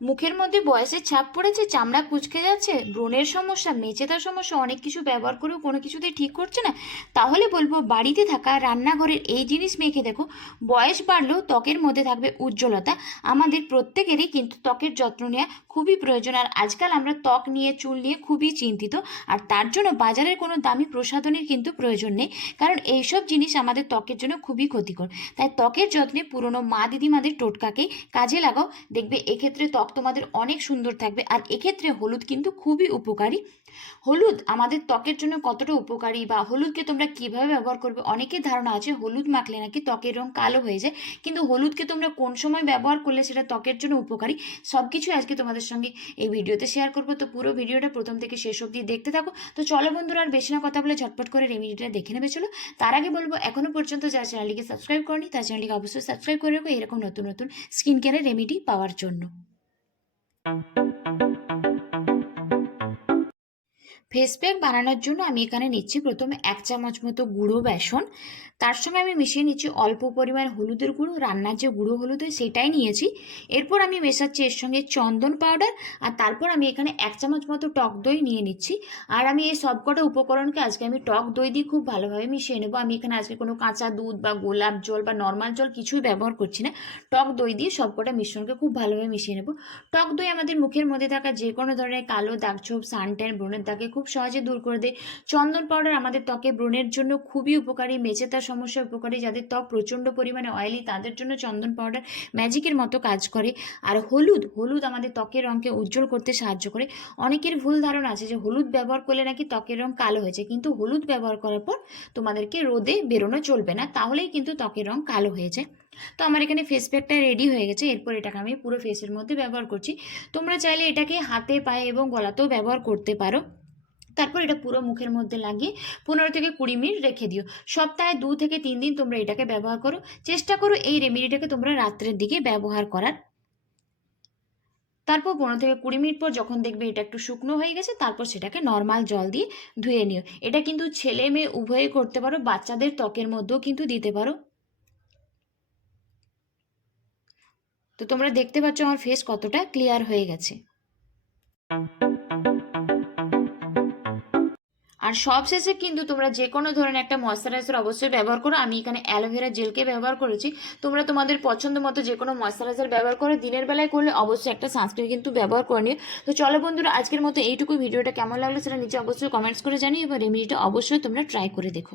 মুখের মধ্যে বয়সের ছাপ পড়েছে, চামড়া কুঁচকে যাচ্ছে, ব্রণের সমস্যা, মেচেদার সমস্যা, অনেক কিছু ব্যবহার করেও কোনো কিছুতেই ঠিক করছে না, তাহলে বলবো বাড়িতে থাকা রান্নাঘরের এই জিনিস মেখে দেখো। বয়স বাড়লেও ত্বকের মধ্যে থাকবে উজ্জ্বলতা। আমাদের প্রত্যেকেরই কিন্তু ত্বকের যত্ন নেওয়া খুবই প্রয়োজন, আর আজকাল আমরা ত্বক নিয়ে চুল নিয়ে খুবই চিন্তিত। আর তার জন্য বাজারের কোনো দামি প্রসাধনীর কিন্তু প্রয়োজন নেই, কারণ এইসব জিনিস আমাদের ত্বকের জন্য খুবই ক্ষতিকর। তাই ত্বকের যত্নে পুরনো মা দিদিমাদের টোটকাকে কাজে লাগাও, দেখবে এক্ষেত্রে ত্বক তোমাদের অনেক সুন্দর থাকবে। আর এক্ষেত্রে হলুদ কিন্তু খুবই উপকারী। হলুদ আমাদের ত্বকের জন্য কতটা উপকারী বা হলুদকে তোমরা কিভাবে ব্যবহার করবে, অনেকের ধারণা আছে হলুদ মাখলে নাকি ত্বকের রং কালো হয়ে যায়, কিন্তু হলুদকে তোমরা কোন সময় ব্যবহার করলে সেটা ত্বকের জন্য উপকারী সব কিছু আজকে তোমাদের সঙ্গে এই ভিডিওতে শেয়ার করবো। তো পুরো ভিডিওটা প্রথম থেকে শেষ অবধি দেখতে থাকো। তো চলো বন্ধুরা, আর বেশি না কথা বলে ঝটপট করে রেমেডিটা দেখে নেবে চলো। তার আগে বলবো, এখনো পর্যন্ত যারা চ্যানেলটিকে সাবস্ক্রাইব করনি তার চ্যানেলটিকে অবশ্যই সাবস্ক্রাইব করে রাখো এরকম নতুন নতুন স্কিন কেয়ারের রেমেডি পাওয়ার জন্য। ফেস প্যাক বানানোর জন্য আমি এখানে নিচ্ছি প্রথমে 1 চামচ মতো গুঁড়ো বেসন, তার সঙ্গে আমি মিশিয়ে নিচ্ছি অল্প পরিমাণ হলুদের গুঁড়ো, রান্নার যে গুঁড়ো হলুদ হয় সেটাই নিয়েছি। এরপর আমি মেশাচ্ছি এর সঙ্গে চন্দন পাউডার, আর তারপর আমি এখানে 1 চামচ মতো টক দই নিয়ে নিচ্ছি। আর আমি এই সবকটা উপকরণকে আজকে আমি টক দই দিয়ে খুব ভালোভাবে মিশিয়ে নেবো। আমি এখানে আজকে কোনো কাঁচা দুধ বা গোলাপ জল বা নর্মাল জল কিছুই ব্যবহার করছি না, টক দই দিয়ে সবকটা মিশ্রণকে খুব ভালোভাবে মিশিয়ে নেবো। টক দই আমাদের মুখের মধ্যে থাকা যে কোনো ধরনের কালো দাগ ছোপ, সানট্যান, ব্রণের দাগে খুব সহজে দূর করে দেয়। চন্দন পাউডার আমাদের ত্বকে ব্রণের জন্য খুবই উপকারী, মেচেদার সমস্যা উপকারী, যাদের ত্বক প্রচণ্ড পরিমাণে অয়েলি তাদের জন্য চন্দন পাউডার ম্যাজিকের মতো কাজ করে। আর হলুদ আমাদের ত্বকের রঙকে উজ্জ্বল করতে সাহায্য করে। অনেকের ভুল ধারণা আছে যে হলুদ ব্যবহার করলে নাকি ত্বকের রং কালো হয়েছে, কিন্তু হলুদ ব্যবহার করার পর তোমাদেরকে রোদে বেরোনো চলবে না, তাহলেই কিন্তু ত্বকের রং কালো হয়ে যায়। তো আমার এখানে ফেস প্যাকটা রেডি হয়ে গেছে। এরপর এটাকে আমি পুরো ফেসের মধ্যে ব্যবহার করছি। তোমরা চাইলে এটাকে হাতে, পায়ে এবং গলাতেও ব্যবহার করতে পারো। তারপর এটা পুরো মুখের মধ্যে লাগিয়ে 15 থেকে 20 মিনিট রেখে দিও। সপ্তাহে 2 থেকে 3 দিন তোমরা এটাকে ব্যবহার করো। চেষ্টা করো এই রেমেডিটাকে তোমরা রাত্রের দিকে ব্যবহার করার। তারপর 15 থেকে 20 মিনিট পর যখন দেখবে এটা একটু শুকনো হয়ে গেছে, তারপর সেটাকে নর্মাল জল দিয়ে ধুয়ে নিও। এটা কিন্তু ছেলে মেয়ে উভয়ে করতে পারো, বাচ্চাদের ত্বকের মধ্যেও কিন্তু দিতে পারো। তো তোমরা দেখতে পাচ্ছ আমার ফেস কতটা ক্লিয়ার হয়ে গেছে। আর সবশেষে কিন্তু তোমরা যে কোনো ধরনের একটা ময়শ্চারাইজার অবশ্যই ব্যবহার করো। আমি এখানে অ্যালোভেরা জেলকে ব্যবহার করেছি। তোমরা তোমাদের পছন্দ মতো যে কোনো ময়শ্চারাইজার ব্যবহার করো। দিনের বেলায় করলে অবশ্যই একটা সানস্ক্রিন কিন্তু ব্যবহার করে নিও। তো চলো বন্ধুরা, আজকের মতো এইটুকু। ভিডিওটা কেমন লাগলো সেটা নিচে অবশ্যই কমেন্টস করে জানিও, এবার রেমেডিটা অবশ্যই তোমরা ট্রাই করে দেখো।